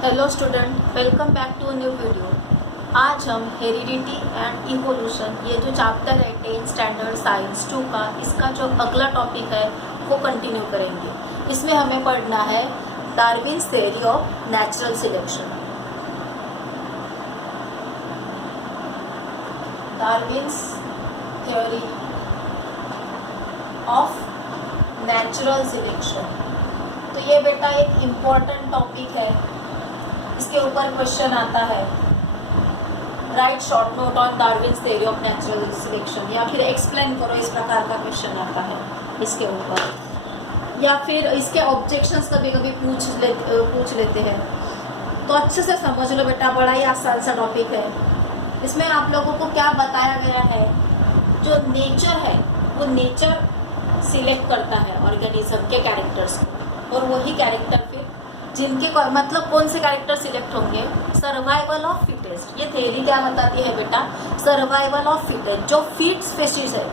Hello student, welcome back to a new video. आज हम heredity and evolution, ये जो चैप्टर है 10th स्टैंडर्ड साइंस 2 का, इसका जो अगला टॉपिक है वो कंटिन्यू करेंगे। इसमें हमें पढ़ना है Darwin's theory of natural selection. Darwin's theory of natural selection, तो ये बेटा एक इम्पॉर्टेंट टॉपिक है। इसके ऊपर क्वेश्चन आता है, right short note on Darwin's theory of natural selection, या फिर एक्सप्लेन करो, इस प्रकार का क्वेश्चन आता है इसके ऊपर। या फिर इसके ऑब्जेक्शंस कभी कभी पूछ लेते हैं। तो अच्छे से समझ लो बेटा, बड़ा ही आसान सा टॉपिक है। इसमें आप लोगों को क्या बताया गया है, जो नेचर है वो नेचर सिलेक्ट करता है ऑर्गेनिज्म के कैरेक्टर्स को, और वही कैरेक्टर फिर जिनके मतलब कौन से कैरेक्टर सिलेक्ट होंगे, सर्वाइवल ऑफ फिटेस्ट। ये थ्योरी क्या बताती है बेटा, सर्वाइवल ऑफ फिटेस्ट। जो फिट स्पेसीज है,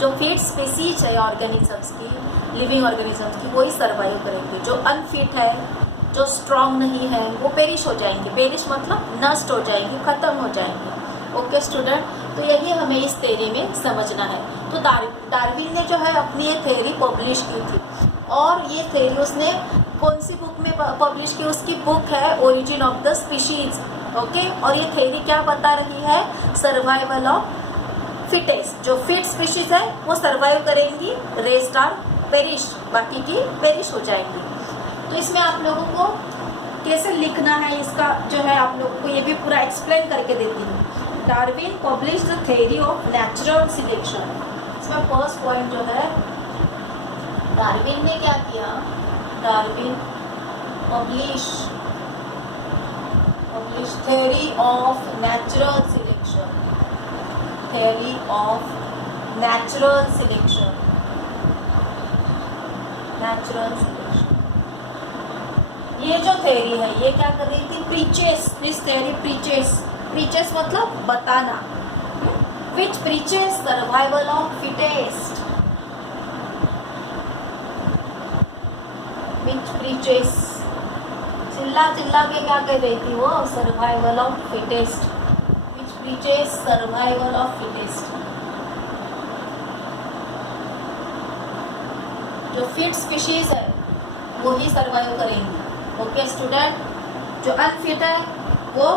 जो फिट स्पेसीज है ऑर्गेनिजम्स की, लिविंग ऑर्गेनिजम्स की, वही सर्वाइव करेंगे। जो अनफिट है, जो स्ट्रांग नहीं है, वो पेरिश हो जाएंगे। पेरिश मतलब नष्ट हो जाएंगे, खत्म हो जाएंगे। ओके स्टूडेंट, तो यही हमें इस थ्योरी में समझना है। तो डार्विन ने जो है अपनी ये थ्योरी पब्लिश की थी, और ये थ्योरी उसने कौन सी बुक में पब्लिश की, उसकी बुक है origin of the species. Okay, और ये थ्योरी क्या बता रही है, सर्वाइवल ऑफ फिटेस्ट। जो फिट स्पीशीज है वो सर्वाइव करेंगी, रेस्ट आर पेरिश, बाकी की पेरिश हो जाएंगी। तो इसमें आप लोगों को कैसे लिखना है, इसका जो है आप लोगों को ये भी पूरा एक्सप्लेन करके देती हूँ। Darwin publish the theory of natural selection. इसमें फर्स्ट पॉइंट जो है, डार्विन ने क्या किया, Darwin publish theory of natural selection, theory of natural selection, natural selection. ये जो थ्योरी है ये क्या कर रही थी, प्रीचेस दिस थ्योरी, प्रीचेस मतलब बताना, which preaches survival of fittest, which preaches, चिल्ला के क्या कह रही थी वो, survival of fittest, which preaches survival of fittest. जो फिट स्पीशीज है वो ही सर्वाइव करेंगी। ओके स्टूडेंट, जो अनफिट है वो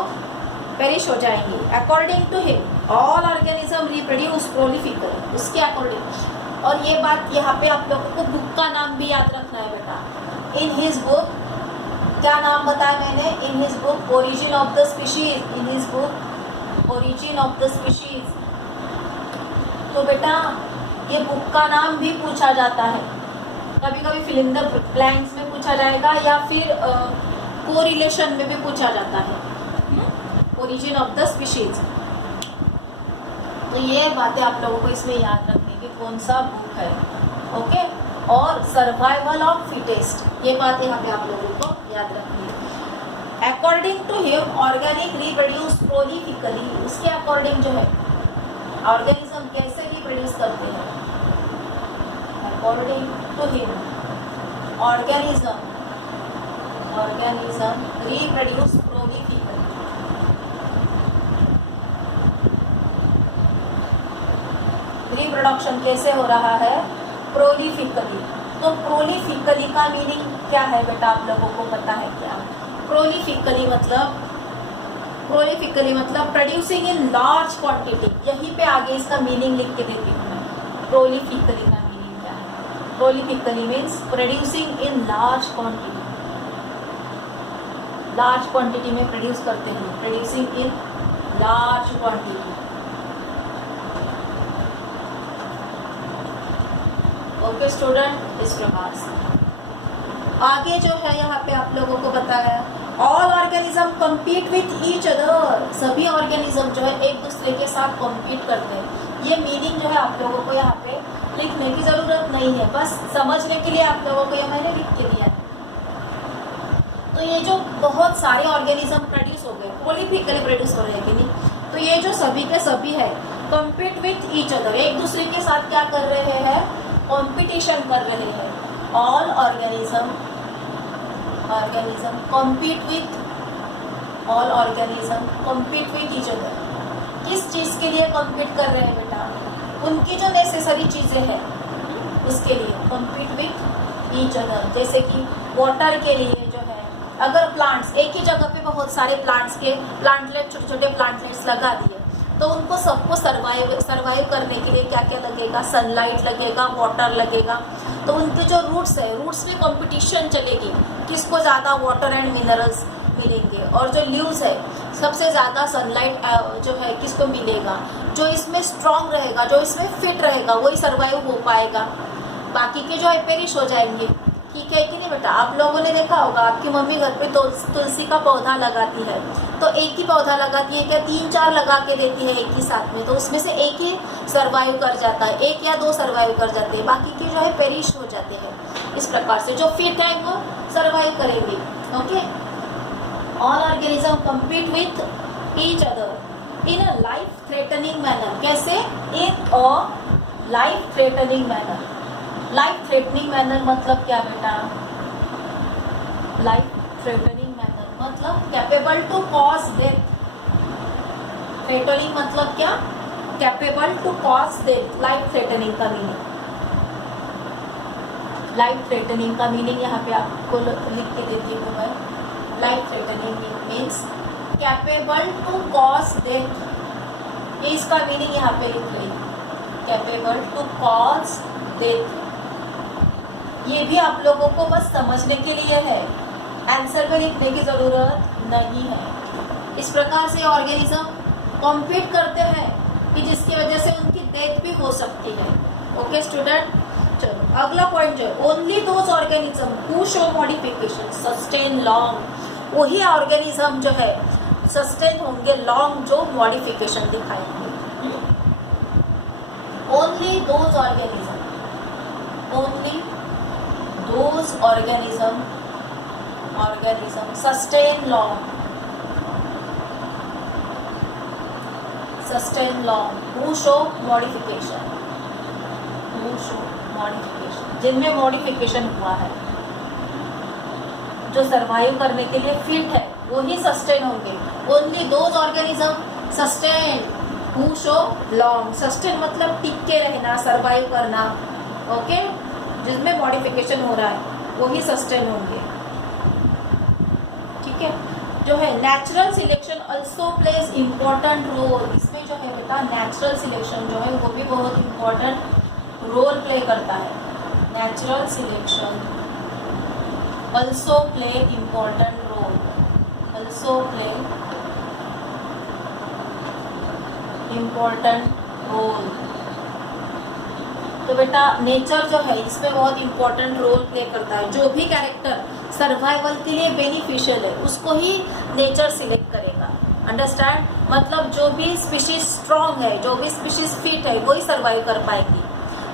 पेरिश हो जाएंगी। According to him all organism reproduce prolifically, उसके अकॉर्डिंग। और ये बात यहाँ पे आप लोगों को बुक का नाम भी याद रखना है बेटा। इन हिज बुक, क्या नाम बताया मैंने, in his book origin of the species, in his book origin of the species. तो बेटा ये बुक का नाम भी पूछा जाता है, कभी कभी फिल इन द ब्लैंक्स में पूछा जाएगा, या फिर कोरिलेशन में भी पूछा जाता है, ओरिजिन ऑफ द स्पीशीज। तो ये बातें आप लोगों को इसमें याद रखने की, कौन सा बुक है। ओके, और सर्वाइवल ऑफ फिटेस्ट, ये बात यहाँ पे आप लोगों को याद रखनी है। According to him organic reproduce prolifically, उसके अकॉर्डिंग जो है ऑर्गेनिज्म कैसे रिप्रोड्यूस करते हैं, according to him organism reproduce prolifically. Reproduction कैसे हो रहा है, प्रोलिफिकली। तो प्रोलिफिकली का मीनिंग क्या है बेटा, आप लोगों को पता है क्या? प्रोलिफिकली मतलब प्रोड्यूसिंग इन लार्ज क्वांटिटी। यहीं पे आगे इसका मीनिंग लिख के देती हूँ मैं। प्रोलिफिकली का मीनिंग क्या है, prolifically means producing in large quantity, large quantity में प्रोड्यूस करते हैं, producing in large quantity. Okay student, इस प्रकार से आगे जो है यहाँ पे आप लोगों को बताया, all organism compete with each other. सभी ऑर्गेनिज्म जो है एक दूसरे के साथ कम्पीट करते हैं। ये मीनिंग जो है आप लोगों को यहाँ पे लिखने की जरूरत नहीं है, बस समझने के लिए आप लोगों को ये मैंने लिख के दिया है। तो ये जो बहुत सारे ऑर्गेनिज्म प्रोड्यूस हो गए, प्रोलिफिकली प्रोड्यूस हो रहे हैं कि नहीं, तो ये जो सभी के सभी है कम्पीट विथ ईच अदर, एक दूसरे के साथ क्या कर रहे हैं, कंपटीशन कर रहे हैं। All organism compete with all organism compete with each other. किस चीज़ के लिए कम्पीट कर रहे हैं बेटा? उनकी जो नेसेसरी चीज़ें हैं उसके लिए कम्पीट विथ ईच अदर। जैसे कि वाटर के लिए जो है, अगर प्लांट्स एक ही जगह पे बहुत सारे प्लांटलेट छोटे छोटे प्लांटलेट्स लगा दिए तो उनको सबको सर्वाइव करने के लिए क्या क्या लगेगा? सनलाइट लगेगा, वाटर लगेगा। तो उनके जो रूट्स है, रूट्स में कंपटीशन चलेगी, किसको ज़्यादा वाटर एंड मिनरल्स मिलेंगे। और जो लीव्स है, सबसे ज़्यादा सनलाइट जो है किसको मिलेगा? जो इसमें स्ट्रांग रहेगा, जो इसमें फिट रहेगा, वही सर्वाइव हो पाएगा। बाकी के जो है पेरिश हो जाएंगे। ठीक है कि नहीं बेटा? आप लोगों ने देखा होगा आपकी मम्मी घर पे तुलसी का पौधा लगाती है तो एक ही पौधा लगाती है क्या? 3-4 लगा के देती है एक ही साथ में, तो उसमें से एक ही सर्वाइव कर जाता है, 1 या 2 सर्वाइव कर जाते हैं, बाकी के जो है पेरिश हो जाते हैं। इस प्रकार से जो फिट है वो सर्वाइव करेंगे। Okay, all organism compete with each other in a life threatening manner. कैसे? In a life threatening manner. Life threatening manner मतलब क्या बेटा? लाइफ थ्रेटनिंग मैनर मतलब capable to cause death. Threatening मतलब क्या? Capable to cause death. Life threatening का meaning, life threatening का meaning यहाँ पे आपको लिख के देती हूँ मैं। Life threatening means capable to cause death. ये इसका मीनिंग यहाँ पे लिख रही, कैपेबल टू कॉज डेथ। ये भी आप लोगों को बस समझने के लिए है, आंसर पे लिखने की ज़रूरत नहीं है। इस प्रकार से ऑर्गेनिज्म कॉम्पीट करते हैं कि जिसकी वजह से उनकी डेथ भी हो सकती है। ओके स्टूडेंट, चलो अगला पॉइंट जो है, only those organism who show modification sustain long. वही ऑर्गेनिज्म जो है सस्टेन होंगे लॉन्ग जो मॉडिफिकेशन दिखाएंगे। Only those organism, only those organism sustain long who show modification, जिनमें मॉडिफिकेशन हुआ है, जो सरवाइव करने के लिए फिट है वो ही सस्टेन होंगे। Only those organism sustain who show long. Sustain मतलब टिक के रहना, सरवाइव करना। ओके, जिसमें मॉडिफिकेशन हो रहा है वो ही सस्टेन होंगे। ठीक है, जो है natural selection also plays important role. इसमें जो है बेटा नेचुरल सिलेक्शन जो है वो भी बहुत इम्पोर्टेंट रोल प्ले करता है। Natural selection also play important role, also play important role. तो बेटा नेचर जो है इसमें बहुत इंपॉर्टेंट रोल प्ले करता है। जो भी कैरेक्टर सर्वाइवल के लिए बेनिफिशियल है उसको ही नेचर सिलेक्ट करेगा। अंडरस्टैंड? मतलब जो भी स्पीशीज स्ट्रॉन्ग है, जो भी स्पीशीज फिट है वही सर्वाइव कर पाएगी।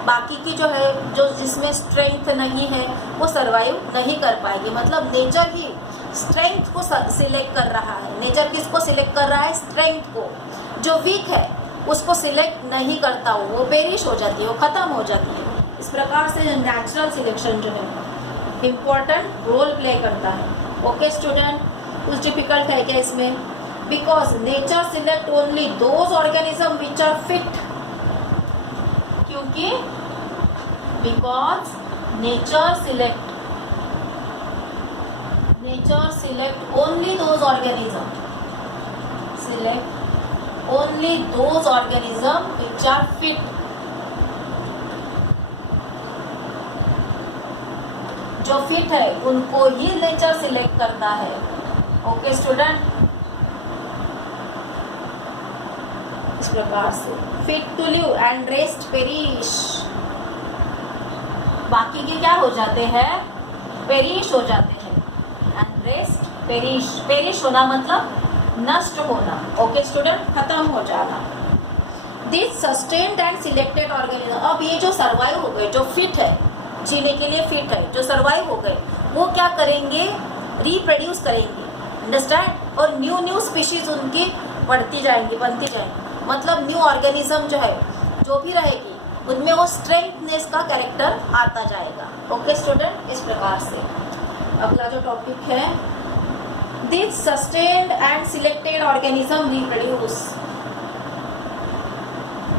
बाकी की जो है जो जिसमें स्ट्रेंथ नहीं है वो सर्वाइव नहीं कर पाएगी। मतलब नेचर ही स्ट्रेंथ को सिलेक्ट कर रहा है। नेचर किसको सिलेक्ट कर रहा है? स्ट्रेंथ को। जो वीक है उसको सिलेक्ट नहीं करता, वो पेरिश हो जाती है, वो खत्म हो जाती है। इस प्रकार से नेचुरल सिलेक्शन जो है इम्पोर्टेंट रोल प्ले करता है। ओके स्टूडेंट, कुछ डिफिकल्ट है क्या इसमें? Because nature select only those organism which are fit. क्योंकि because nature select only those organism, select only those organism which are fit। जो फिट है उनको ही नेचर सिलेक्ट करता है। ओके स्टूडेंट, इस प्रकार से fit to live and rest perish. बाकी के क्या हो जाते हैं? पेरिश हो जाते हैं। एंड रेस्ट पेरिश, पेरिश होना मतलब नष्ट होना। ओके स्टूडेंट, खत्म हो जाना। This sustained and selected organism. अब ये जो सर्वाइव हो गए, जो फिट है, जीने के लिए फिट है, जो सर्वाइव हो गए, वो क्या करेंगे? रिप्रोड्यूस करेंगे। अंडरस्टैंड? और न्यू स्पीशीज उनकी बढ़ती जाएंगी, बनती जाएंगी। मतलब न्यू ऑर्गेनिज्म जो है जो भी रहेगी उनमें वो स्ट्रेंथनेस का कैरेक्टर आता जाएगा। ओके स्टूडेंट, इस प्रकार से अगला जो टॉपिक है this sustained and selected organism reproduce,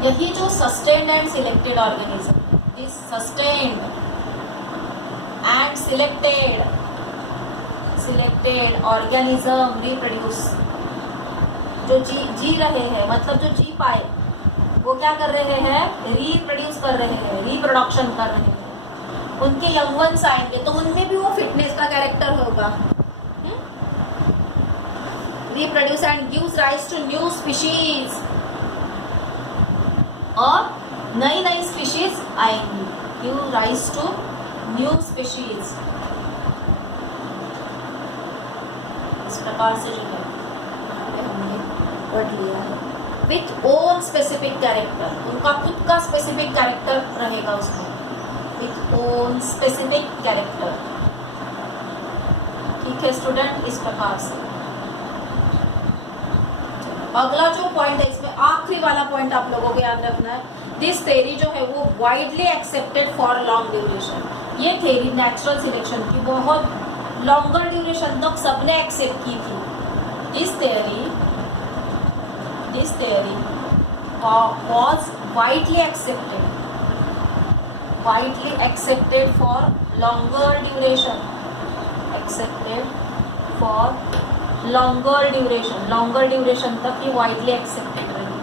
यही जो sustained and selected organism, this sustained and selected organism reproduce, जो जी रहे हैं, मतलब जो जी पाए वो क्या कर रहे हैं, रिप्रोड्यूस कर रहे हैं, रिप्रोडक्शन कर रहे हैं, उनके यंग वंस आएंगे तो उनमें भी वो फिटनेस का कैरेक्टर होगा। Reproduce and gives rise to new species, और नई नई स्पीशीज आएंगी, give rise to new species. इस प्रकार से जो है हमने पढ़ लिया है। विथ ओन स्पेसिफिक कैरेक्टर, उनका खुद का स्पेसिफिक कैरेक्टर रहेगा उसमें, विथ ओन स्पेसिफिक कैरेक्टर। ठीक है स्टूडेंट, इस प्रकार से। अगला जो पॉइंट है इसमें आखिरी वाला पॉइंट आप लोगों को याद रखना है, दिस थ्योरी जो है वो widely accepted for long duration. ये थ्योरी नेचुरल सिलेक्शन की बहुत लॉन्गर ड्यूरेशन तक सबने एक्सेप्ट की थी। This theory was widely accepted for longer duration, longer duration तक ये वाइडली एक्सेप्टेड रही।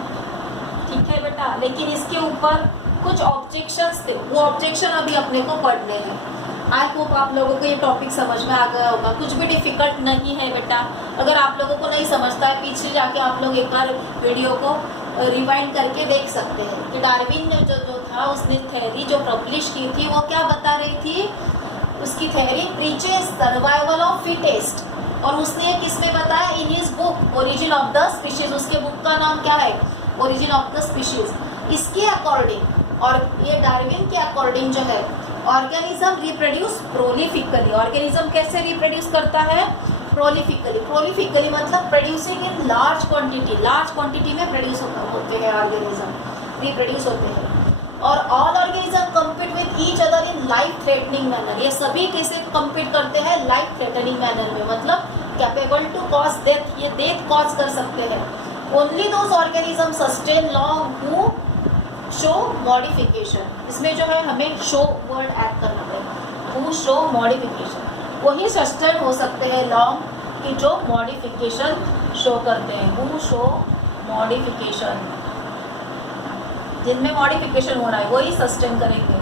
ठीक है बेटा, लेकिन इसके ऊपर कुछ ऑब्जेक्शंस थे, वो ऑब्जेक्शन अभी अपने को पढ़ने हैं। आई होप आप लोगों को ये टॉपिक समझ में आ गया होगा, कुछ भी डिफिकल्ट नहीं है बेटा। अगर आप लोगों को नहीं समझता है, पीछे जाके आप लोग एक बार वीडियो को रिवाइंड करके देख सकते हैं कि डार्विन ने जो था उसने थ्योरी जो पब्लिश की थी वो क्या बता रही थी, उसकी theory preaches survival of fittest, और उसने किसमें बताया, in his book origin of the species. उसके बुक का नाम क्या है, ओरिजिन ऑफ द स्पीशीज। इसके अकॉर्डिंग, और ये डार्विन के अकॉर्डिंग जो है, ऑर्गेनिज्म रिप्रोड्यूस प्रोलिफिकली। ऑर्गेनिज्म कैसे रिप्रोड्यूस करता है, प्रोलिफिकली मतलब प्रोड्यूसिंग इन लार्ज क्वांटिटी में प्रोड्यूस होते हैं ऑर्गेनिज्म, रिप्रोड्यूस होते हैं। और all organism compete with each other in life threatening manner. ये सभी कैसे कम्पीट करते हैं, लाइफ थ्रेटनिंग मैनर में, मतलब कैपेबल टू कॉज डेथ, ये डेथ कॉज कर सकते हैं। Only those organism sustain long who show modification. इसमें जो है हमें शो वर्ड ऐड करना पड़ेगा, हु शो मॉडिफिकेशन, वही सस्टेन हो सकते हैं लॉन्ग कि जो मॉडिफिकेशन शो करते हैं, हु शो मॉडिफिकेशन, जिनमें मॉडिफिकेशन हो रहा है वही सस्टेन करेंगे।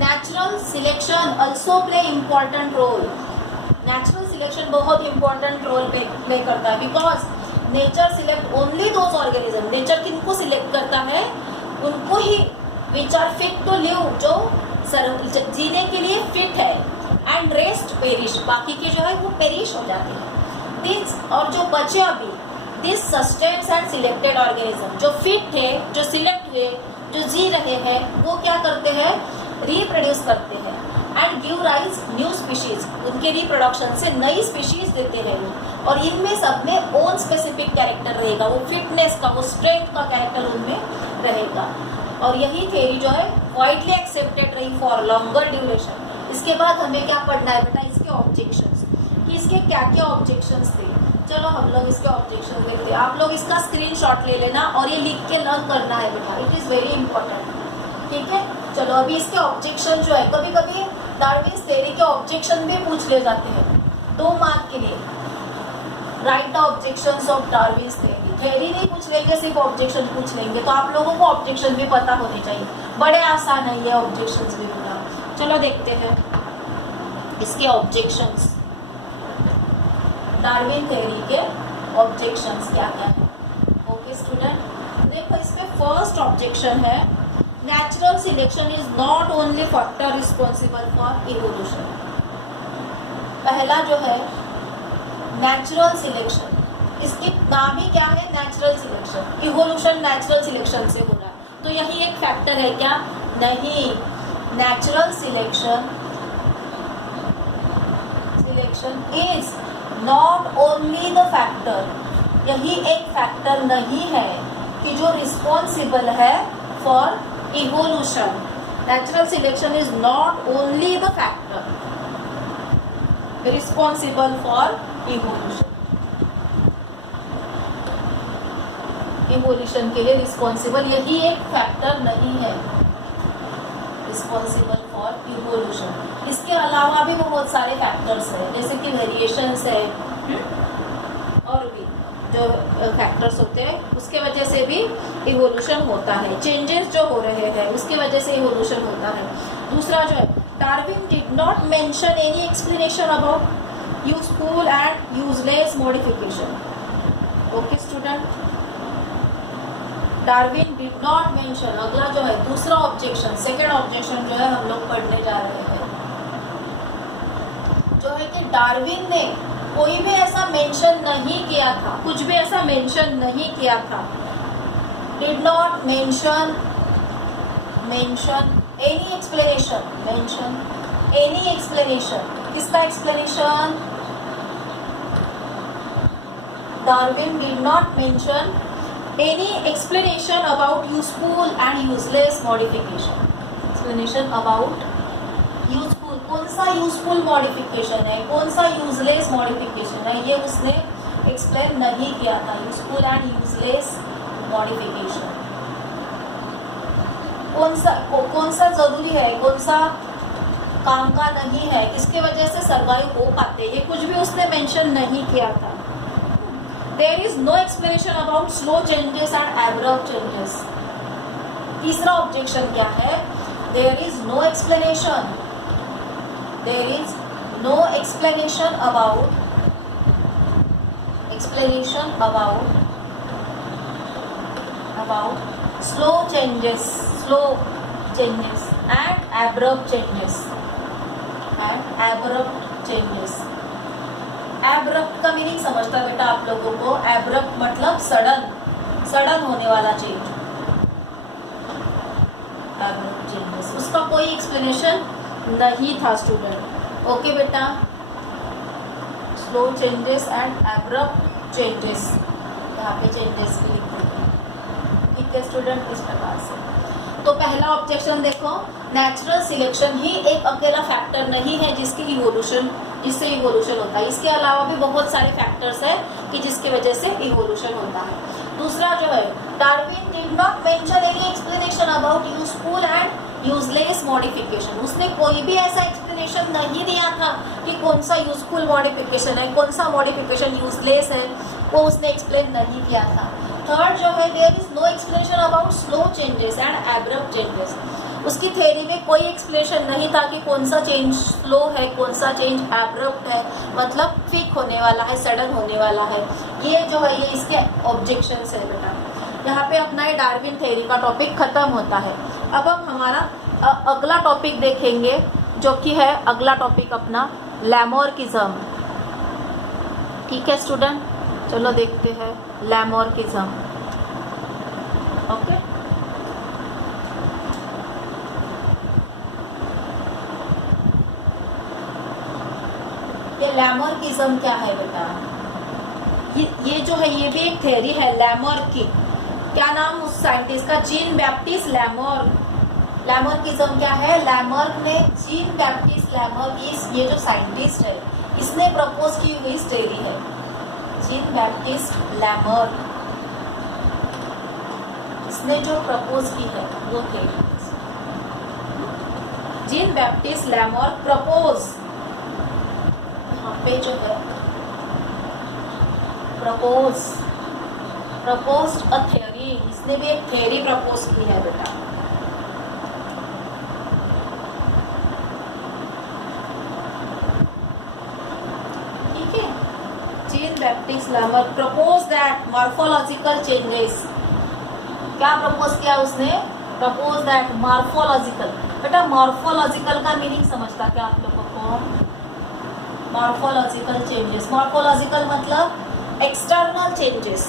Natural selection also play important role. Natural selection बहुत इंपॉर्टेंट रोल प्ले करता है, because nature select only those organism. Nature किनको सिलेक्ट करता है, उनको ही which are fit to live, जो जीने के लिए फिट है, एंड रेस्ट पेरिश, बाकी के जो है वो पेरिश हो जाते हैं। दिस, और जो बचे अभी, this sustains and selected organism, जो फिट थे, जो सिलेक्ट हुए, जो जी रहे हैं, वो क्या करते हैं, रिप्रोड्यूस करते हैं, and give rise new species, उनके रिप्रोडक्शन से नई स्पीशीज देते हैं वो। और इनमें सब में ओन स्पेसिफिक कैरेक्टर रहेगा, वो फिटनेस का, वो स्ट्रेंथ का कैरेक्टर उनमें रहेगा। और यही थ्योरी जो है वाइडली एक्सेप्टेड रही फॉर लॉन्गर ड्यूरेशन। इसके बाद हमें क्या पढ़ना है बेटा, इसके ऑब्जेक्शंस, कि इसके क्या क्या ऑब्जेक्शंस थे। चलो हम लोग इसके ऑब्जेक्शन देखते हैं। आप लोग इसका स्क्रीनशॉट ले लेना और ये लिख के लर्न करना है बेटा, इट इज़ वेरी इंपॉर्टेंट। ठीक है, चलो अभी इसके ऑब्जेक्शन जो है, कभी कभी डार्विन थ्योरी के ऑब्जेक्शन भी पूछ ले जाते हैं 2 मार्क के लिए। Right the objections of Darwin theory नहीं पूछ लेंगे, सिर्फ ऑब्जेक्शन पूछ लेंगे, तो आप लोगों को ऑब्जेक्शन भी पता होने चाहिए। बड़े आसान है ये ऑब्जेक्शंस भी पूरा। चलो देखते हैं इसके ऑब्जेक्शंस, डार्विन थ्योरी के ऑब्जेक्शंस क्या क्या है। ओके स्टूडेंट, देखो इसमें फर्स्ट ऑब्जेक्शन है, natural selection is not only factor responsible for evolution. पहला जो है नेचुरल सिलेक्शन, इसकी नाम ही क्या है, natural selection. Evolution natural selection से हो रहा है, तो यही एक फैक्टर है क्या, नहीं। Natural selection is not only the factor, यही एक फैक्टर नहीं है कि जो रिस्पॉन्सिबल है for evolution. Natural selection is not only the factor responsible for evolution. Evolution के लिए रिस्पॉन्सिबल, यही एक फैक्टर नहीं है रिस्पॉन्सिबल फॉर इवोल्यूशन। इसके अलावा भी बहुत सारे फैक्टर्स हैं, जैसे कि वेरिएशंस है और भी जो फैक्टर्स होते हैं उसके वजह से भी इवोल्यूशन होता है। चेंजेस जो हो रहे हैं उसकी वजह से इवोल्यूशन होता है। दूसरा जो है, Darwin did not mention any explanation about useful and useless modification. Okay student, Darwin did not mention. अगला जो है दूसरा ऑब्जेक्शन, सेकेंड ऑब्जेक्शन जो है हम लोग पढ़ने जा रहे हैं, जो है कि डार्विन ने कोई भी ऐसा मेंशन नहीं किया था, कुछ भी ऐसा मेंशन नहीं किया था। Did not mention any explanation, mention any explanation. किसका explanation? Darwin did not mention any explanation about useful and useless modification. Explanation about useful, कौन सा यूजफुल मॉडिफिकेशन है, कौन सा यूजलेस मॉडिफिकेशन है, ये उसने एक्सप्लेन नहीं किया था। यूजफुल एंड यूजलेस मॉडिफिकेशन कौन सा जरूरी है, कौन सा काम का नहीं है, किसके वजह से सर्वाइव हो पाते, ये कुछ भी उसने मेंशन नहीं किया था। There is no explanation about slow changes and abrupt changes. तीसरा ऑब्जेक्शन क्या है? देयर इज नो एक्सप्लेनेशन about slow changes and abrupt changes abrupt का मीनिंग समझता बेटा आप लोगों को? abrupt मतलब सडन होने वाला चेंज, abrupt changes, उसका कोई एक्सप्लेनेशन नहीं था स्टूडेंट। ओके बेटा, slow changes and abrupt changes, यहाँ पे चेंजेस भी लिख देंगे। ठीक है स्टूडेंट, इस प्रकार से। तो पहला ऑब्जेक्शन देखो, नेचुरल सिलेक्शन ही एक अकेला फैक्टर नहीं है जिससे इवोल्यूशन होता है। इसके अलावा भी बहुत सारे फैक्टर्स हैं कि जिसकी वजह से इवोल्यूशन होता है। दूसरा जो है, Darwin did not mention any explanation about useful and useless modification. उसने कोई भी ऐसा एक्सप्लेनेशन नहीं दिया था कि कौन सा यूजफुल मॉडिफिकेशन है, कौन सा मॉडिफिकेशन यूजलेस है, वो उसने एक्सप्लेन नहीं किया था। थर्ड जो है, there is no explanation about slow changes and abrupt changes. उसकी थ्योरी में कोई एक्सप्लेनेशन नहीं था कि कौन सा चेंज स्लो है, कौन सा चेंज एब्रप्ट है, मतलब क्विक होने वाला है, सडन होने वाला है। ये जो है ये इसके ऑब्जेक्शंस है बेटा। यहाँ पे अपना ये डार्विन थ्योरी का टॉपिक खत्म होता है। अब हम हमारा अगला टॉपिक देखेंगे, जो कि है अगला टॉपिक अपना लैमोर्किज्म। ठीक है स्टूडेंट, चलो देखते हैं लैमोर्किज्म। ओके, ये लैमोर्किज्म क्या है बेटा? ये जो है ये भी एक थ्योरी है लैमोर्क की। क्या नाम उस साइंटिस्ट का? Gene Baptiste लैमोर्क। लैमोर्किज्म क्या है? लैमोर्क ने, जीन बैप्टिस्ट लैमोर्क, ये जो साइंटिस्ट है इसने प्रपोज की हुई थ्योरी है। जीन बैप्टिस्ट लैमोर्क, इसने जो प्रपोज की है वो theory. Gene Baptiste Lamarck propose, यहाँ पे जो है प्रपोज्ड अ थ्योरी, इसने भी एक थ्योरी प्रपोज की है बेटा। ठीक है, Jean Baptiste Lamarck propose that morphological changes. क्या प्रपोज किया उसने? Propose that morphological. बेटा मॉर्फोलॉजिकल का मीनिंग समझता क्या आप लोगों को? मॉर्फोलॉजिकल चेंजेस, मॉर्फोलॉजिकल मतलब एक्सटर्नल चेंजेस,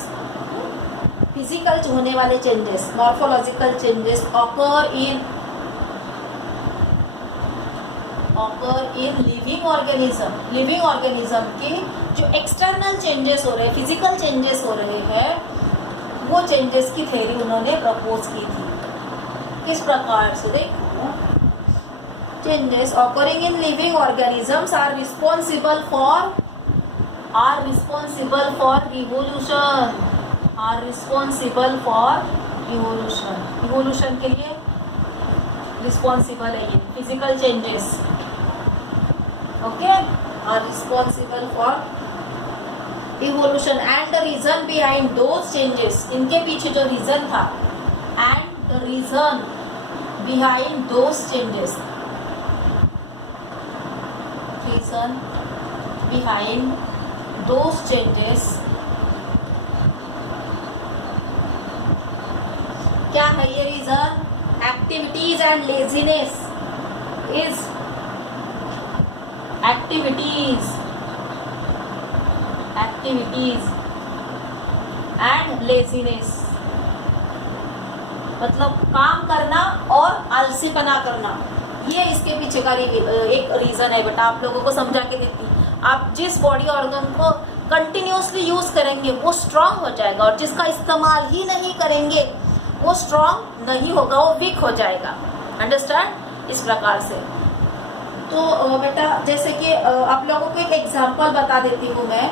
फिजिकल होने वाले changes. Morphological changes occur in living organism की जो एक्सटर्नल चेंजेस हो रहे हैं, फिजिकल चेंजेस हो रहे हैं, वो चेंजेस की थ्योरी उन्होंने प्रपोज की थी। किस प्रकार से? देखो, changes occurring in living organisms are responsible for revolution, are responsible for evolution, evolution के लिए रिस्पॉन्सिबल है ये physical changes, okay, are responsible for evolution and the reason behind those changes, इनके पीछे जो रीजन था, and the reason behind those changes, reason behind those changes क्या है ये reason? Activities and laziness is activities and laziness, मतलब काम करना और आलसीपना करना, ये इसके पीछे का एक रीजन है बेटा। आप लोगों को समझा के देती, आप जिस बॉडी ऑर्गन को कंटिन्यूसली यूज करेंगे वो स्ट्रांग हो जाएगा, और जिसका इस्तेमाल ही नहीं करेंगे वो स्ट्रांग नहीं होगा, वो वीक हो जाएगा। अंडरस्टैंड? इस प्रकार से। तो बेटा जैसे कि आप लोगों को एक एग्जांपल बता देती हूँ मैं।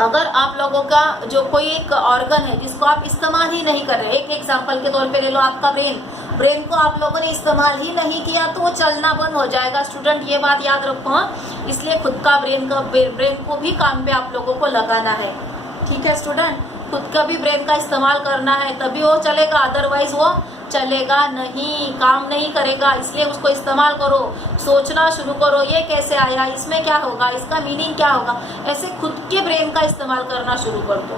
अगर आप लोगों का जो कोई एक ऑर्गन है जिसको आप इस्तेमाल ही नहीं कर रहे, एक एग्जांपल के तौर पे ले लो आपका ब्रेन को आप लोगों ने इस्तेमाल ही नहीं किया तो वो चलना बंद हो जाएगा। स्टूडेंट ये बात याद रखो, हाँ, इसलिए खुद का ब्रेन को भी काम पे आप लोगों को लगाना है। ठीक है स्टूडेंट, खुद का भी ब्रेन का इस्तेमाल करना है, तभी वो चलेगा, अदरवाइज वो चलेगा नहीं, काम नहीं करेगा। इसलिए उसको इस्तेमाल करो, सोचना शुरू करो, ये कैसे आया, इसमें क्या होगा, इसका मीनिंग क्या होगा, ऐसे खुद के ब्रेन का इस्तेमाल करना शुरू कर दो।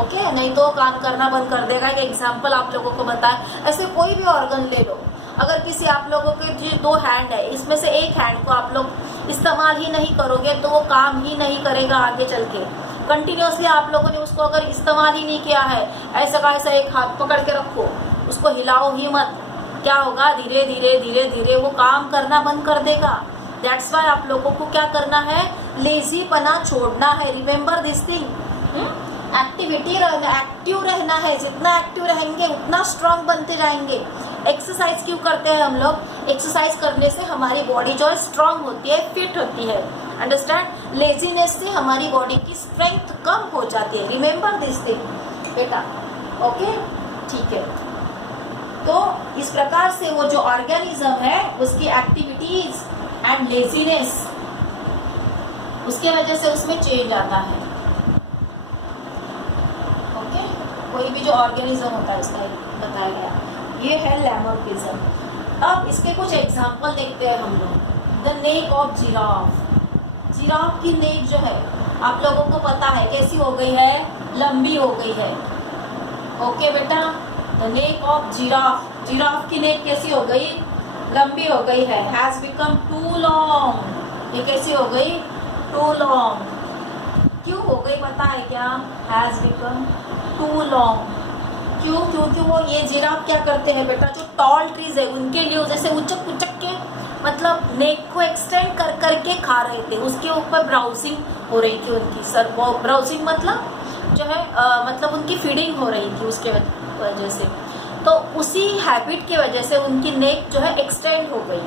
ओके, नहीं तो काम करना बंद कर देगा। एक एग्जांपल आप लोगों को बताएं, ऐसे कोई भी ऑर्गन ले लो, अगर किसी आप लोगों के जो 2 हैंड है, इसमें से एक हैंड को आप लोग इस्तेमाल ही नहीं करोगे तो वो काम ही नहीं करेगा आगे चल के। कंटिन्यूसली आप लोगों ने उसको अगर इस्तेमाल ही नहीं किया है, ऐसा का ऐसा एक हाथ पकड़ के रखो, उसको हिलाओ ही मत, क्या होगा, धीरे धीरे धीरे धीरे वो काम करना बंद कर देगा। दैट्स वाई आप लोगों को क्या करना है, लेजीपना छोड़ना है। रिमेम्बर दिस थिंग, एक्टिव रहना है। जितना एक्टिव रहेंगे उतना स्ट्रांग बनते जाएंगे। एक्सरसाइज क्यों करते हैं हम लोग? एक्सरसाइज करने से हमारी बॉडी जो है स्ट्रांग होती है, फिट होती है। अंडरस्टैंड? लेजीनेस से हमारी बॉडी की स्ट्रेंथ कम हो जाती है। रिमेम्बर दिस थिंग बेटा, ओके, ठीक है। तो इस प्रकार से वो जो ऑर्गेनिज्म है उसकी एक्टिविटीज एंड लेजीनेस, उसके वजह से उसमें चेंज आता है। ओके, कोई भी जो ऑर्गेनिज्म होता है उसका बताया गया, ये है लैमोर्फिज्म। अब इसके कुछ एग्जांपल देखते हैं हम लोग। The neck of giraffe, giraffe की नेक जो है आप लोगों को पता है कैसी हो गई है, लंबी हो गई है। ओके बेटा, the neck of giraffe, giraffe की नेक कैसी हो गई, लंबी हो गई है। हैज बिकम टू लॉन्ग, ये कैसी हो गई, टू लॉन्ग। क्यों हो गई पता है क्या, हैज बिकम टू लॉन्ग, क्यों? क्योंकि वो ये जिराफ क्या करते हैं बेटा, जो टॉल ट्रीज है उनके लिए जैसे उचक उचक के, मतलब नेक को एक्सटेंड कर करके खा रहे थे, उसके ऊपर ब्राउजिंग हो रही थी उनकी। सर ब्राउजिंग मतलब जो है मतलब उनकी फीडिंग हो रही थी उसके वजह से, तो उसी हैबिट की वजह से उनकी नेक जो है एक्सटेंड हो गई।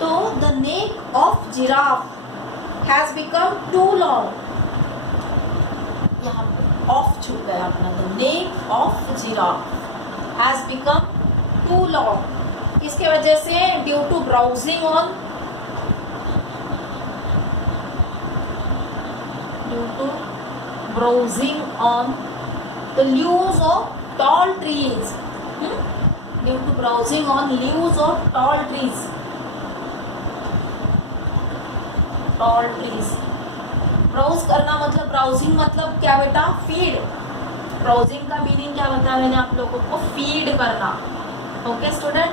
तो the neck of giraffe has become too long, यहाँ ऑफ छूट गया अपना। The neck of giraffe has become too long, किसके वजह से? Due to browsing on, due to browsing on the leaves of tall trees, due to browsing on leaves of tall trees, tall trees। Browse करना मतलब, browsing मतलब क्या बेटा, feed. Browsing का meaning क्या बताया मैंने आप लोगों को, फीड करना। ओके स्टूडेंट,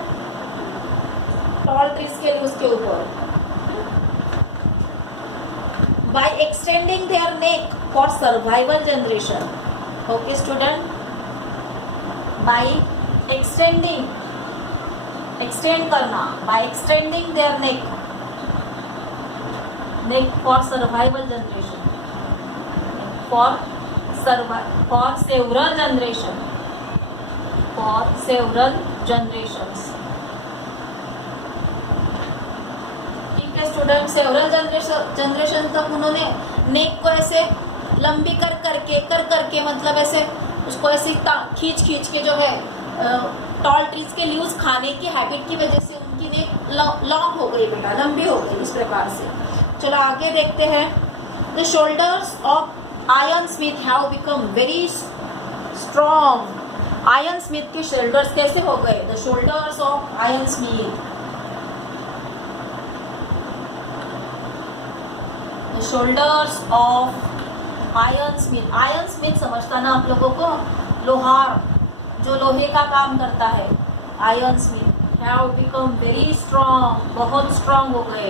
टॉल ट्रीज के लिए उसके ऊपर, by extending their neck for survival generation. Okay student, by extending, extend करना, by extending their neck for survival generation, for several generation, for several generations। ठीक है स्टूडेंट, several generation तक उन्होंने नेक को ऐसे लंबी कर करके मतलब ऐसे उसको ऐसे खींच के जो है टॉल ट्रीज के लीव्स खाने की हैबिट की वजह से उनकी नेक लॉन्ग हो गई बेटा, लंबी हो गई इस प्रकार से। चलो आगे देखते हैं। The shoulders of iron smith have become very strong. Iron smith के शोल्डर्स कैसे हो गए? The shoulders of iron Smith, the shoulders of iron Smith. Iron Smith समझता ना आप लोगों को? लोहार, जो लोहे का काम करता है। Iron smith have become very strong, बहुत स्ट्रॉन्ग हो गए,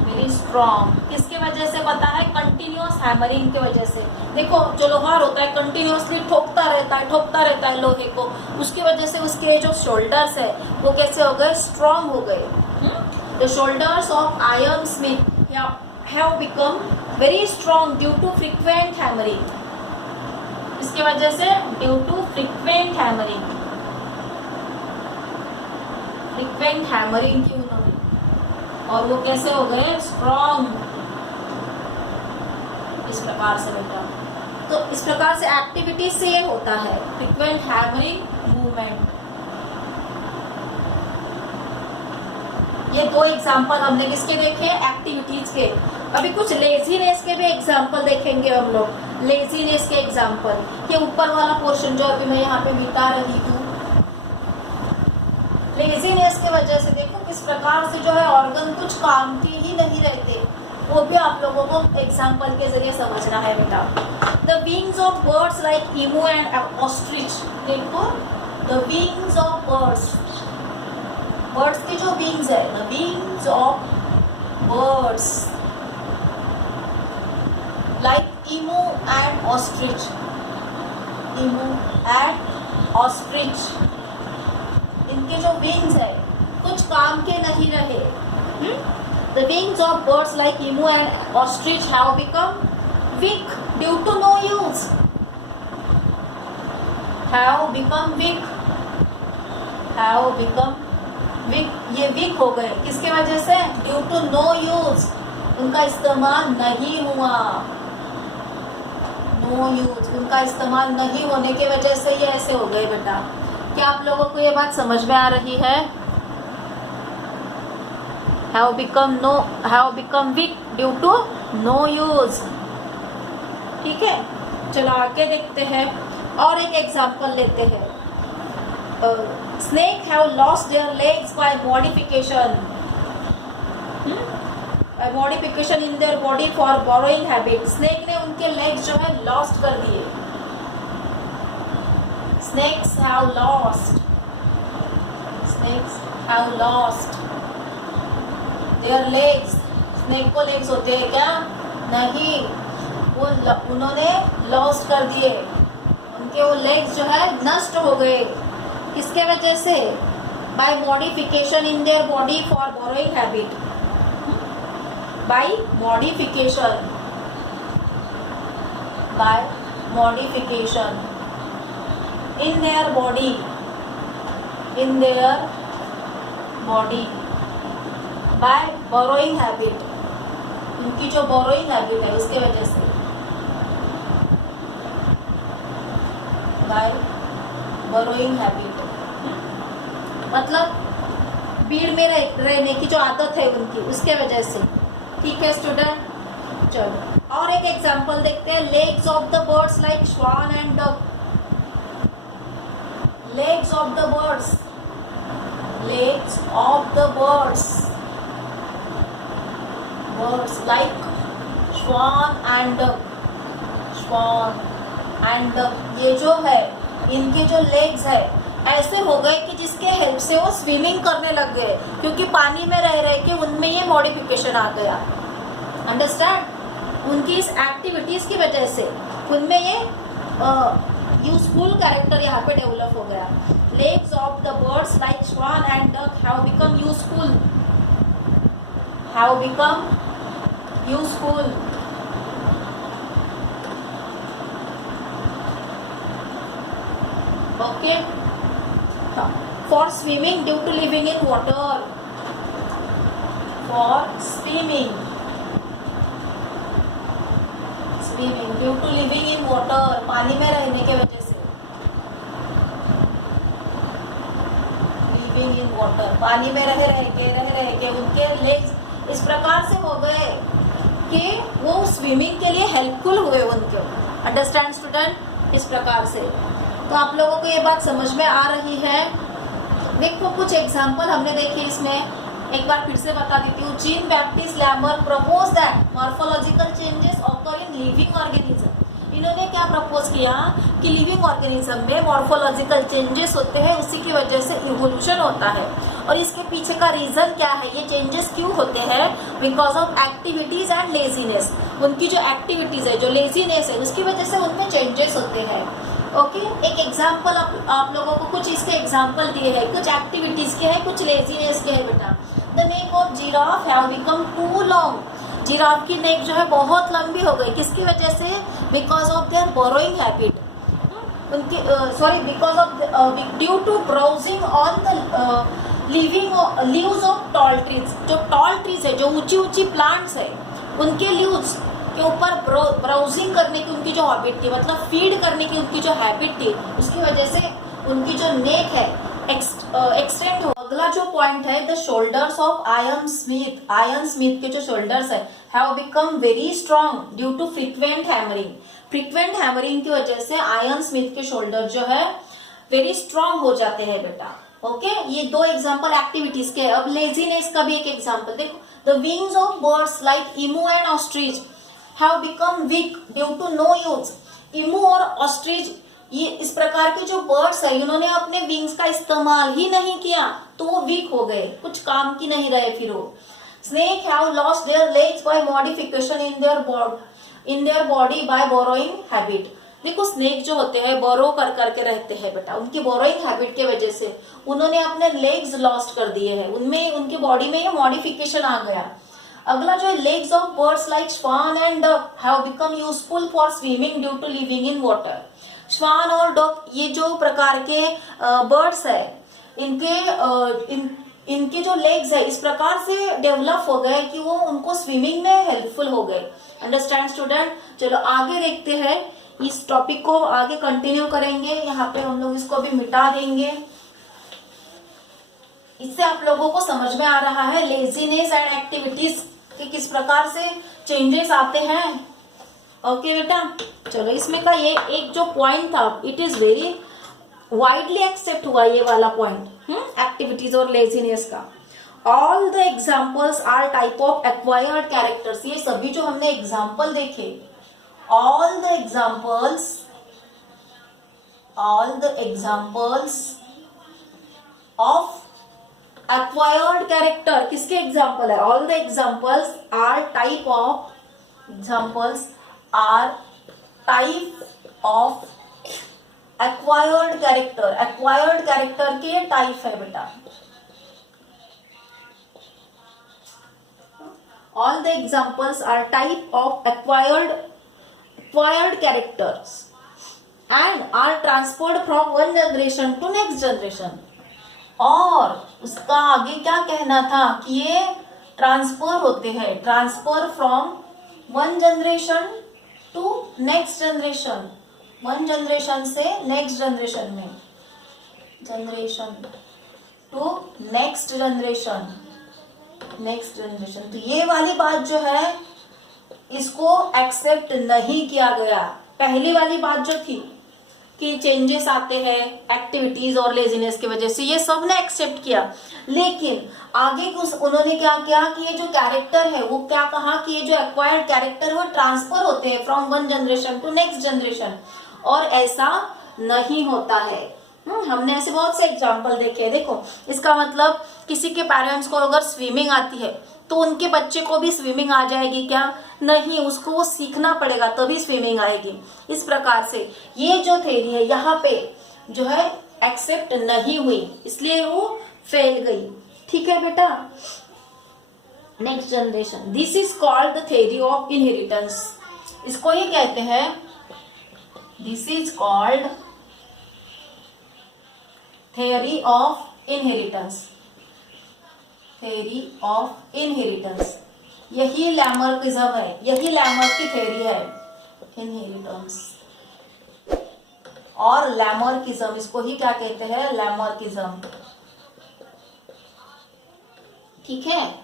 वेरी स्ट्रॉन्ग। किसके वजह से पता है? कंटिन्यूअस हैमरिंग के वजह से। देखो जो लोहार होता है कंटिन्यूअसली ठोकता रहता है लोहे को, उसकी वजह से उसके जो शोल्डर्स है वो कैसे हो गए? स्ट्रॉन्ग हो गए। The shoulders of iron smith have become very strong due to frequent hammering. इसकी वजह से due to frequent hammering, frequent hammering की उन्होंने, और वो कैसे हो गए? स्ट्रॉन्ग। इस प्रकार से बेटा, तो इस प्रकार से एक्टिविटी से ये होता है फ्रीक्वेंट हैमरिंग मूवमेंट। ये दो एग्जांपल हमने किसके देखे? एक्टिविटीज के। अभी कुछ लेजीनेस के भी एग्जांपल देखेंगे हम लोग, लेजीनेस के एग्जांपल। ये ऊपर वाला पोर्शन जो अभी मैं यहाँ पे बिता रही हूँ, लेजीनेस की वजह से देखो किस प्रकार से जो है ऑर्गन कुछ काम के ही नहीं रहते, वो भी आप लोगों को एग्जांपल के जरिए समझना है बेटा। The wings of birds like emu and ostrich. देखो the wings of birds, birds के जो विंग्स है, the wings of birds like emu and ostrich, emu and ostrich, इनके जो विंग्स है कुछ काम के नहीं रहे। The wings of birds like emu and ostrich have become weak due to no use. Have become weak. Have become weak. ये weak हो गए किसके वजह से? Due to no use. उनका इस्तेमाल नहीं हुआ। No use. उनका इस्तेमाल नहीं होने की वजह से ये ऐसे हो गए बेटा। क्या आप लोगों को ये बात समझ में आ रही है? Have become weak due to no use. ठीक है, चलो आगे देखते हैं और एक एग्जांपल लेते हैं। Snake have lost their legs by modification. By modification in their body for burrowing habit. Snake ने उनके legs जो है lost कर दिए। Snakes have lost. Snakes have lost their legs. Snake को लेग्स होते हैं क्या? नहीं, वो उन्होंने लॉस्ट कर दिए, उनके वो लेग्स जो है नष्ट हो गए। किसके वजह से? By modification in their body for burrowing habit. By modification, by modification in their body, in their body by burrowing habit, उनकी जो बोरोइंग हैबिट है उसके वजह से, बाय बोरोइंग हैबिट, मतलब भीड़ में रहने की जो आदत है उनकी, उसके वजह से। ठीक है स्टूडेंट, चलो और एक एग्जांपल देखते हैं। Legs of the birds like swan and duck. Legs of the birds, legs of the birds like swan and duck, swan and duck, ये जो है इनके जो legs है ऐसे हो गए कि जिसके हेल्प से वो स्विमिंग करने लग गए, क्योंकि पानी में रह के उनमें ये मॉडिफिकेशन आ गया। अंडरस्टैंड? उनकी इस एक्टिविटीज की वजह से उनमें ये यूजफुल कैरेक्टर यहाँ पे डेवलप हो गया। Legs of the birds like swan and duck have become useful. Have become useful. Okay. For swimming due to living in water. For swimming swimming due to living in water, पानी में रहने के वजह से, living in water, पानी में रह के उनके लेग्स इस प्रकार से हो गए कि वो स्विमिंग के लिए हेल्पफुल हुए उनको। Understand student? इस प्रकार से। तो आप लोगों को ये बात समझ में आ रही है? देखो कुछ एग्जाम्पल हमने देखे इसमें, एक बार फिर से बता देती हूँ। Jean Baptiste Lamar propose that morphological changes occur in living organism. इन्होंने क्या प्रपोज किया कि लिविंग ऑर्गेनिज्म में मॉर्फोलॉजिकल चेंजेस होते हैं, उसी की वजह से इवोल्यूशन होता है। और इसके पीछे का रीजन क्या है, ये चेंजेस क्यों होते हैं? Because of activities and laziness. उनकी जो एक्टिविटीज है, जो लेजीनेस है, उसकी वजह से उनमें चेंजेस होते हैं। ओके, एक एग्जाम्पल आप लोगों को कुछ इसके एग्जाम्पल दिए हैं, कुछ एक्टिविटीज के हैं, कुछ लेजीनेस के हैं बेटा। The neck of giraffe have become too long. Giraffe की नेक जो है बहुत लंबी हो गई, किसकी वजह से? Because of their burrowing habit, उनके because of due to browsing on the leaves of tall trees. जो टॉल ट्रीज है, जो ऊंची ऊंची प्लांट्स है, उनके लीव्स के ऊपर ब्राउजिंग करने की उनकी जो हैबिट थी, मतलब फीड करने की उनकी जो हैबिट थी, उसकी वजह से उनकी जो नेक है एक्सटेंड हो। अगला जो पॉइंट है, the shoulders of iron smith के जो शोल्डर्स है have become very strong due to frequent hammering की वजह से आयरन स्मिथ के शोल्डर जो है वेरी स्ट्रॉन्ग हो जाते हैं बेटा। ओके, ये दो एग्जांपल एक्टिविटीज के। अब लेजीनेस का भी एक एग्जांपल देखो। The wings of birds like emu and ostrich have become weak due to no use. Emu और ऑस्ट्रिच, ये इस प्रकार के जो बर्ड्स है, इन्होंने अपने विंग्स का इस्तेमाल ही नहीं किया तो वो वीक हो गए, कुछ काम की नहीं रहे फिर वो। Snake have lost their legs by modification in their body by burrowing habit. देखो स्नेक जो होते हैं बोरो कर करके रहते हैं बेटा, उनकी बोरोइंग हैबिट की वजह से उन्होंने अपने लेग्स लॉस्ट कर दिए हैं, उनमें उनकी बॉडी में ये मॉडिफिकेशन आ गया। अगला जो है, legs of birds like swan and duck have become useful for swimming due to living in water. Swan और डक, ये जो प्रकार के बर्ड्स है, इनके जो लेग्स है इस प्रकार से डेवलप हो गए कि वो उनको स्विमिंग में हेल्पफुल हो गए। Understand student? चलो आगे देखते हैं, इस टॉपिक को आगे कंटिन्यू करेंगे। यहाँ पे हम लोग इसको भी मिटा देंगे। इससे आप लोगों को समझ में आ रहा है लेजीनेस एंड एक्टिविटीज के किस प्रकार से चेंजेस आते हैं। ओके बेटा, चलो इसमें का ये एक जो पॉइंट था, it is very widely accept हुआ ये वाला पॉइंट, एक्टिविटीज और लेजीनेस का। All the examples are type of acquired characters. ये सभी जो हमने एग्जाम्पल देखे, all the examples of acquired character किसके एग्जाम्पल है? all the examples are type of acquired character के टाइप है बेटा। all the examples are type of acquired characters and are transferred from one generation to next generation। और उसका आगे क्या कहना था कि ये ट्रांसफर होते हैं, transfer from one generation to next generation, one generation से नेक्स्ट जनरेशन में, जनरेशन टू नेक्स्ट जनरेशन। तो ये वाली बात जो है इसको एक्सेप्ट नहीं किया गया। पहली वाली बात जो थी कि चेंजेस आते हैं एक्टिविटीज और लेजीनेस की वजह से, ये सब ने एक्सेप्ट किया। लेकिन आगे कुछ उन्होंने क्या किया कि ये जो कैरेक्टर है वो क्या कहा कि ये जो एक्वायर्ड कैरेक्टर वो ट्रांसफर होते हैं from one generation to next generation, और ऐसा नहीं होता है। हमने ऐसे बहुत से एग्जाम्पल देखे। देखो इसका मतलब किसी के पेरेंट्स को अगर स्विमिंग आती है तो उनके बच्चे को भी स्विमिंग आ जाएगी क्या? नहीं, उसको वो सीखना पड़ेगा तभी स्विमिंग आएगी। इस प्रकार से ये जो थ्योरी है यहाँ पे जो है एक्सेप्ट नहीं हुई, इसलिए वो फेल गई। ठीक है बेटा, next generation, this is called the theory of inheritance. इसको ही कहते हैं, this is called theory of inheritance. Theory of inheritance, यही लैमर्किज्म है, यही लैमर्क की थ्योरी है। इनहेरिटेंस। और लैमर्किज्म, इसको ही क्या कहते हैं, लैमर्किज्म। ठीक है,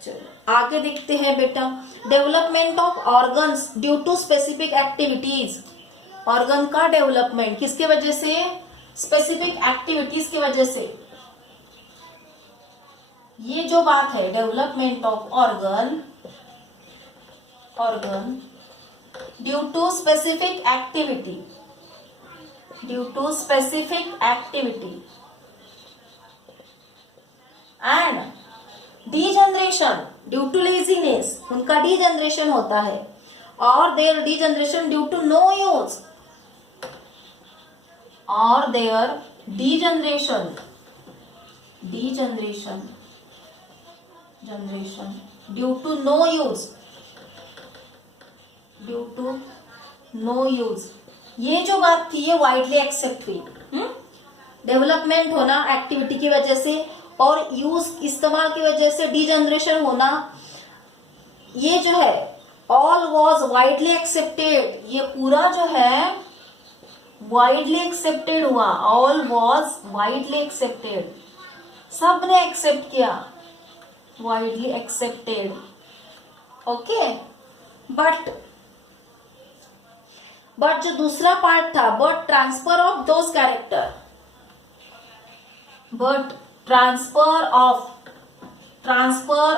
चलो आगे देखते हैं बेटा। Development of organs due to specific activities. Organ का डेवलपमेंट किसके वजह से, स्पेसिफिक एक्टिविटीज की वजह से। ये जो बात है development of organ due to specific activity, due to specific activity and degeneration due to laziness, उनका डीजनरेशन होता है, और their degeneration due to no use, और their degeneration due to no use, ये जो बात थी ये वाइडली एक्सेप्ट हुई। डेवलपमेंट होना एक्टिविटी की वजह से और यूज इस्तेमाल की वजह से डीजनरेशन होना, ये जो है ऑल वॉज वाइडली एक्सेप्टेड, ये पूरा जो है वाइडली एक्सेप्टेड हुआ, ऑल वॉज वाइडली एक्सेप्टेड, सबने एक्सेप्ट किया, वाइडली एक्सेप्टेड। ओके, बट जो दूसरा पार्ट था, but transfer of those character, but transfer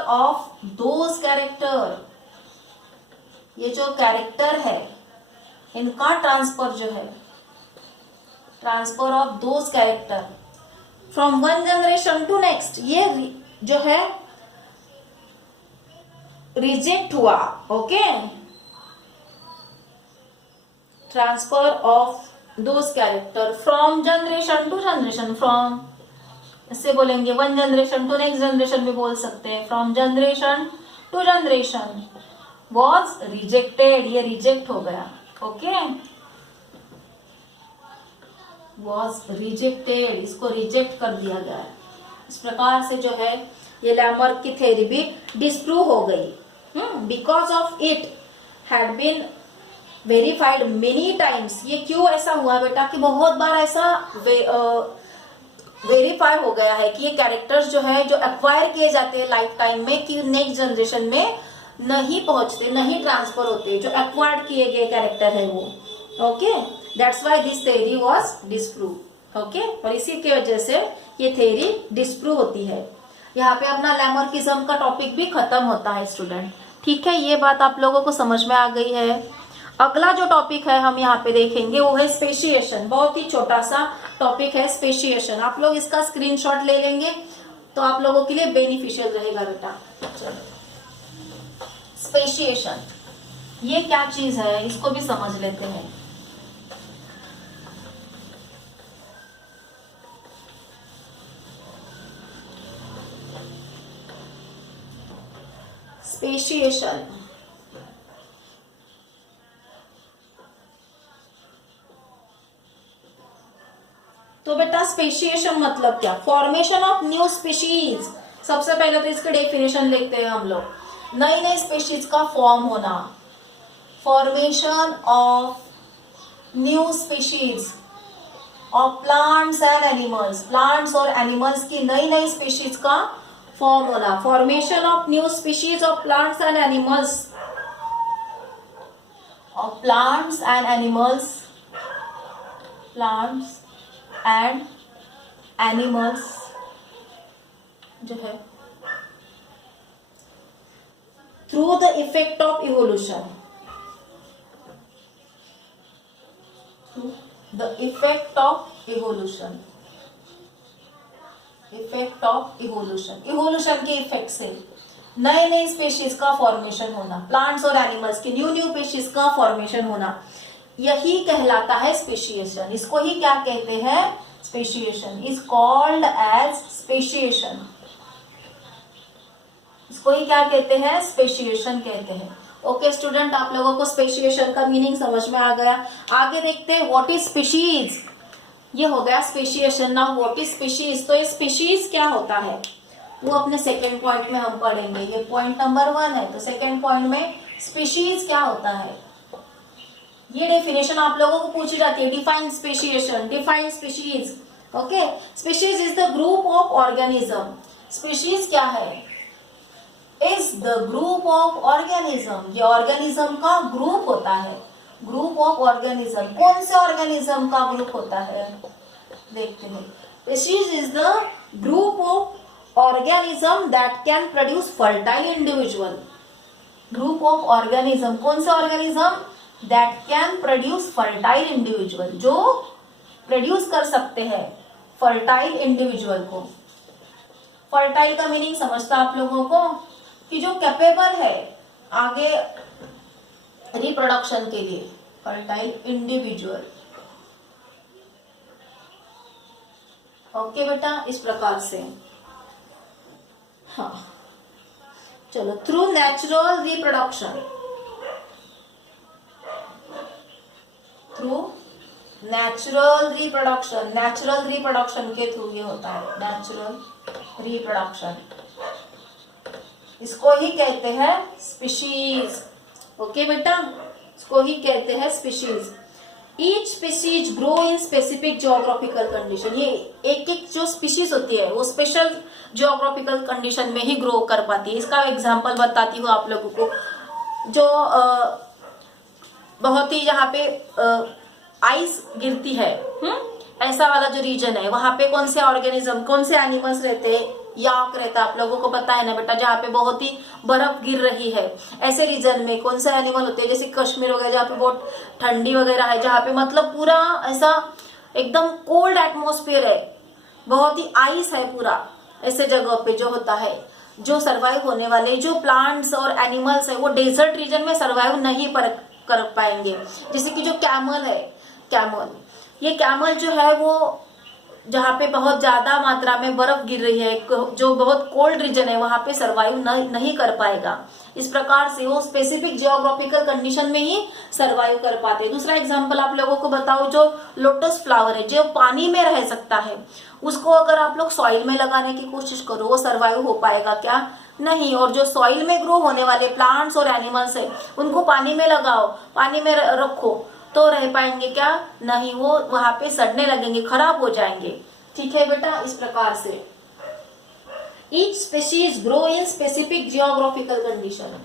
of those character, ये जो कैरेक्टर है इनका ट्रांसफर जो है, transfer of those character from one generation to next, ये जो है रिजेक्ट हुआ। Okay, transfer of those character from generation to generation, from इससे बोलेंगे one generation to next generation भी बोल सकते हैं, from generation to generation was rejected, ये रिजेक्ट हो गया। ओके, वॉज रिजेक्टेड, इसको रिजेक्ट कर दिया गया है। इस प्रकार से जो है ये लैमर्क की थ्योरी भी डिस्प्रूव हो गई, because of it had been verified many times. ये क्यों ऐसा हुआ बेटा कि बहुत बार ऐसा वेरीफाई हो गया है कि ये कैरेक्टर्स जो है जो एक्वायर किए जाते हैं लाइफ टाइम में, कि नेक्स्ट जनरेशन में नहीं पहुंचते, नहीं ट्रांसफर होते, जो एक्वायर्ड किए गए कैरेक्टर है वो। Okay, that's why this theory was disprove. Okay, और इसी की वजह से ये थ्योरी डिस्प्रूव होती है। यहाँ पे अपना लैमर्किज्म का टॉपिक भी खत्म होता है स्टूडेंट। ठीक है, ये बात आप लोगों को समझ में आ गई है। अगला जो टॉपिक है हम यहाँ पे देखेंगे वो है स्पेशिएशन। बहुत ही छोटा सा टॉपिक है स्पेशिएशन। आप लोग इसका स्क्रीनशॉट ले लेंगे तो आप लोगों के लिए बेनिफिशियल रहेगा बेटा। चलो, स्पेशिएशन ये क्या चीज है इसको भी समझ लेते हैं। स्पेशिएशन तो बेटा स्पेशिएशन मतलब क्या, फॉर्मेशन ऑफ न्यू स्पीशीज। सबसे पहले तो इसकी डेफिनेशन लिखते हैं हम लोग, नई नई स्पीशीज का फॉर्म होना, formation of new species of plants and animals, plants और एनिमल्स की नई नई स्पीशीज का फॉर्म होना, formation of new species of plants and animals, of plants and animals, plants and animals जो है through the effect of evolution, through the effect of evolution, effect of evolution, evolution के effect से नए नए species का formation होना, plants और animals की न्यू न्यू स्पीशीज का फॉर्मेशन होना, यही कहलाता है स्पेशिएशन। इसको ही क्या कहते हैं, speciation is called as speciation. इसको ही क्या कहते हैं, स्पेशिएशन कहते हैं। ओके स्टूडेंट, आप लोगों को स्पेशिएशन का मीनिंग समझ में आ गया। आगे देखते हैं व्हाट इज स्पीशीज। ये हो गया speciation. Now what is species, तो ये स्पीशीज क्या होता है वो अपने सेकेंड पॉइंट में हम पढ़ेंगे। ये पॉइंट नंबर 1 है, तो सेकेंड पॉइंट में स्पीशीज क्या होता है। ये डेफिनेशन आप लोगों को पूछी जाती है, define speciation, define species. Okay, species is the group of organism. Species क्या है? Is the group of organism, ये ऑर्गेनिज्म का ग्रुप होता है। ग्रुप ऑफ ऑर्गेनिज्म, कौन से ऑर्गेनिज्म का ग्रुप होता है? देखते हैं। Species is the group of organism that can produce fertile individual. Group of organism, कौन से organism? That can produce fertile individual, जो प्रोड्यूस कर सकते हैं फर्टाइल इंडिविजुअल को। फर्टाइल का मीनिंग समझता आप लोगों को, कि जो कैपेबल है आगे रिप्रोडक्शन के लिए, फर्टाइल इंडिविजुअल। ओके बेटा, इस प्रकार से। हाँ चलो, through natural reproduction, through natural reproduction, natural reproduction के थ्रू ये होता है, नेचुरल रिप्रोडक्शन। इसको ही कहते हैं स्पीशीज। ओके बेटा, इसको ही कहते हैं species. Each species grow in specific geographical condition. ये एक एक जो स्पीशीज होती है वो स्पेशल जियोग्राफिकल कंडीशन में ही ग्रो कर पाती है। इसका एग्जांपल बताती हूँ आप लोगों को। जो बहुत ही यहाँ पे आइस गिरती है, ऐसा वाला जो रीजन है, वहां पे कौन से ऑर्गेनिज्म, कौन से एनिमल्स रहते हैं? याक रहता है, आप लोगों को पता है ना बेटा, जहाँ पे बहुत ही बर्फ गिर रही है, ऐसे रीजन में कौन से एनिमल होते हैं? जैसे कश्मीर वगैरह, जहाँ पे बहुत ठंडी वगैरह है, जहाँ पे मतलब पूरा ऐसा एकदम कोल्ड एटमोस्फियर है, बहुत ही आइस है पूरा, ऐसे जगह पे जो होता है, जो सर्वाइव होने वाले जो प्लांट्स और एनिमल्स है वो डेजर्ट रीजन में सर्वाइव नहीं कर पाएंगे। जैसे कि जो कैमल है, कैमल, ये कैमल जो है वो जहाँ पे बहुत ज्यादा मात्रा में बर्फ गिर रही है, जो बहुत कोल्ड रीजन है, वहां पे सर्वाइव नहीं कर पाएगा। इस प्रकार से वो स्पेसिफिक जियोग्राफिकल कंडीशन में ही सर्वाइव कर पाते हैं। दूसरा एग्जांपल आप लोगों को बताओ, जो लोटस फ्लावर है, जो पानी में रह सकता है, उसको अगर आप लोग सॉइल में लगाने की कोशिश करो, वो सर्वाइव हो पाएगा क्या? नहीं। और जो सॉइल में ग्रो होने वाले प्लांट्स और एनिमल्स है, उनको पानी में लगाओ, पानी में रखो, तो रह पाएंगे क्या? नहीं, वो वहां पे सड़ने लगेंगे, खराब हो जाएंगे। ठीक है बेटा, इस प्रकार से each species grow in specific geographical condition.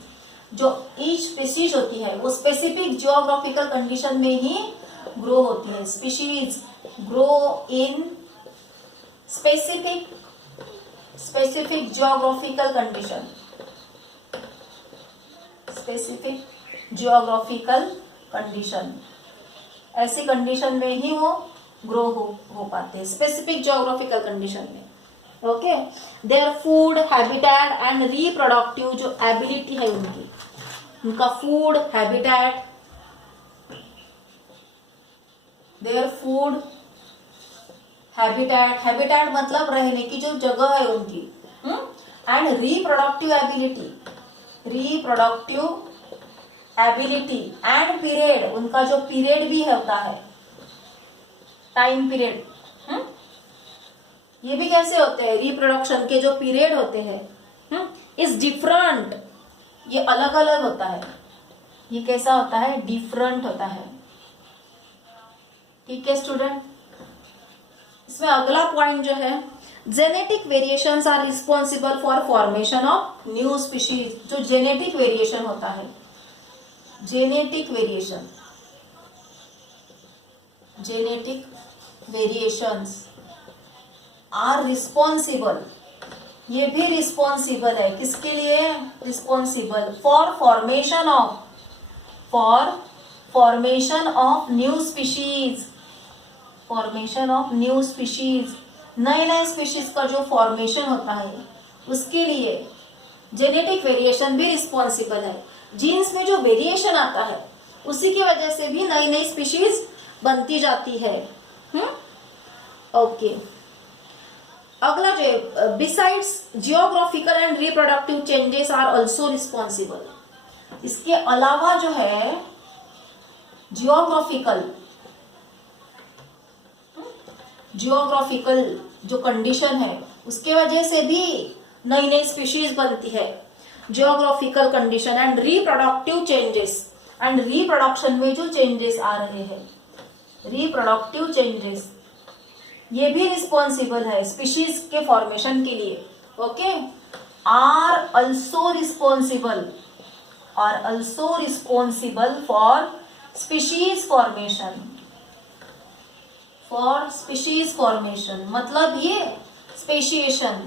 जो ईच स्पीशीज होती है वो स्पेसिफिक जियोग्राफिकल कंडीशन में ही ग्रो होती है। Species grow in specific geographical condition, specific geographical condition, ऐसी कंडीशन में ही वो ग्रो हो पाते हैं, स्पेसिफिक जियोग्राफिकल कंडीशन में। Okay, their food, habitat and reproductive जो एबिलिटी है उनका food, habitat, their food, habitat, habitat मतलब रहने की जो जगह है उनकी, and reproductive ability, reproductive ability and period, उनका जो पीरियड भी होता है, टाइम पीरियड, ये भी कैसे होते हैं? रिप्रोडक्शन के जो पीरियड होते हैं इज डिफरेंट, ये अलग अलग होता है। ये कैसा होता है? डिफरेंट होता है। ठीक है स्टूडेंट, इसमें अगला पॉइंट जो है, genetic variations are responsible for formation of new species. जो जेनेटिक वेरिएशन होता है, genetic variation, genetic variations are responsible, ये भी रिस्पॉन्सिबल है, किसके लिए? Responsible for formation of new species, formation of new species, नए नए स्पीशीज का जो फॉर्मेशन होता है उसके लिए जेनेटिक वेरिएशन भी रिस्पॉन्सिबल है। जीन्स में जो वेरिएशन आता है उसी की वजह से भी नई नई स्पीशीज बनती जाती है। ओके, अगला जो besides geographical and reproductive changes are also responsible, इसके अलावा जो है जियोग्राफिकल जो कंडीशन है उसके वजह से भी नई नई स्पीशीज बनती है। Geographical condition and reproductive changes and reproduction में जो चेंजेस आ रहे हैं, रिप्रोडक्टिव चेंजेस, ये भी रिस्पॉन्सिबल है स्पीशीज के फॉर्मेशन के लिए. Okay, are also responsible for species formation, मतलब ये स्पेशिएशन.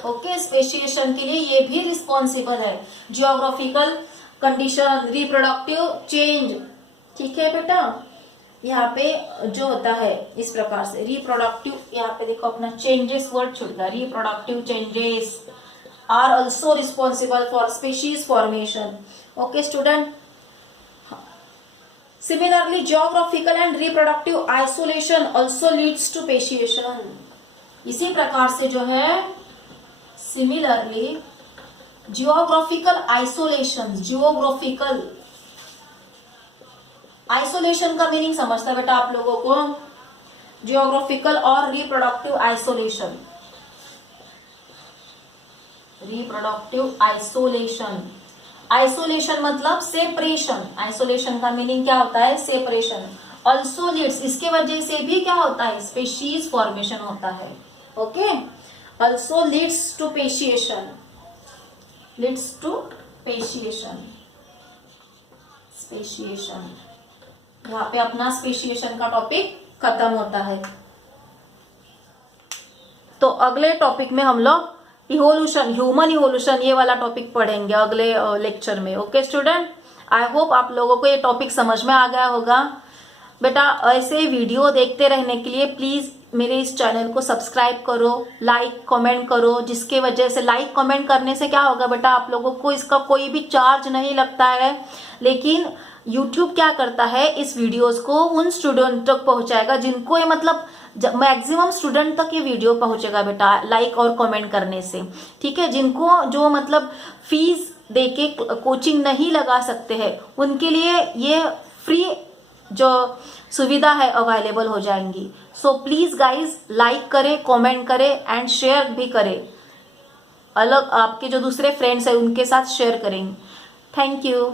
ओके, स्पेशिएशन के लिए ये भी रिस्पॉन्सिबल है. Geographical condition, reproductive change. ठीक है बेटा, यहाँ पे जो होता है इस प्रकार से रिप्रोडक्टिव, यहाँ पे देखो अपना चेंजेस वर्ड छूट गया. Reproductive changes are also responsible for species formation. Okay student, similarly geographical and reproductive isolation also leads to speciation. इसी प्रकार से जो है सिमिलरली जियोग्राफिकल आइसोलेशन का मीनिंग समझता है बेटा आप लोगों को. जियोग्राफिकल और रिप्रोडक्टिव आइसोलेशन मतलब सेपरेशन. आइसोलेशन का मीनिंग क्या होता है? सेपरेशन. ऑल्सो लीड्स, इसके वजह से भी क्या होता है? स्पीशीज फॉर्मेशन होता है. Okay, also leads to speciation. यहाँ पे अपना स्पेशिएशन का टॉपिक खत्म होता है. तो अगले टॉपिक में हम लोग इवोल्यूशन, ह्यूमन इवोल्यूशन, ये वाला टॉपिक पढ़ेंगे अगले लेक्चर में. ओके स्टूडेंट, आई होप आप लोगों को ये टॉपिक समझ में आ गया होगा. बेटा ऐसे वीडियो देखते रहने के लिए प्लीज मेरे इस चैनल को सब्सक्राइब करो, लाइक कमेंट करो, जिसके वजह से लाइक कमेंट करने से क्या होगा बेटा, आप लोगों को इसका कोई भी चार्ज नहीं लगता है. लेकिन YouTube क्या करता है, इस वीडियोस को उन स्टूडेंट तक पहुंचाएगा जिनको ये मतलब मैक्सिमम स्टूडेंट तक ये वीडियो पहुंचेगा बेटा लाइक और कमेंट करने से. ठीक है, जिनको जो मतलब फीस देके कोचिंग नहीं लगा सकते हैं उनके लिए ये फ्री जो सुविधा है अवेलेबल हो जाएंगी. सो प्लीज गाइज लाइक करें, कमेंट करें एंड शेयर भी करें. अलग आपके जो दूसरे फ्रेंड्स हैं उनके साथ शेयर करेंगे. Thank you.